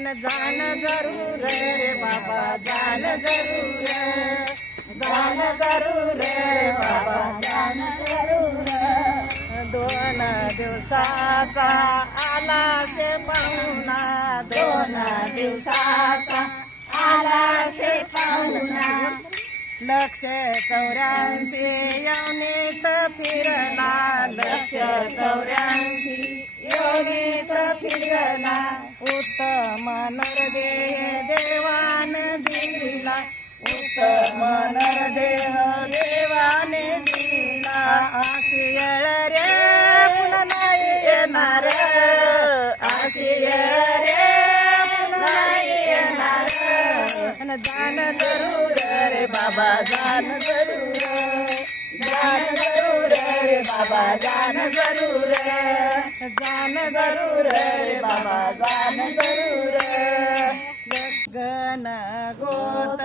जान जरूर रे बाबा जान जरूर जान जरूर रे बाबा जान जरूर दोन दिवसाचा आला से पाहुणा दोन दिवसाचा आला से पाहुणा. लक्ष चौऱ्याऐंशी यवनीत फिरला लक्ष चौऱ्याऐंशी योगीत फिरला. उत्तम देवान दिला उत्तम नरदेह देवाने दिला अशी रे पुन्हा नाही येणार. अशी रे नाही येणार. जरूर रे बाबा जाण जरूर जरूर रे बाबा जान जरूर जाण जरूर रे बाबा जाण जरूर. गण गोत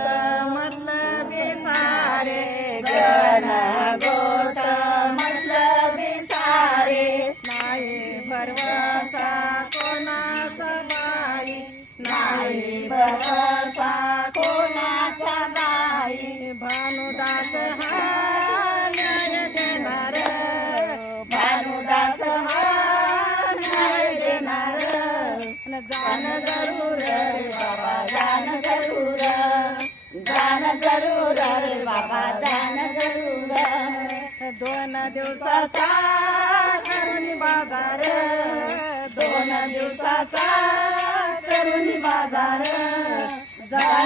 मतलब सारे गण गोत मतलब सारे. नाही भरवसा कोणाचा बाई नाही भरवसा जाण जरूर रे बाबा जाण जरूर जाण जरूर रे बाबा जाण जरूर दोन दिवसाचा करुणी बाजार दोन दिवसाचा करुणी बाजार जाण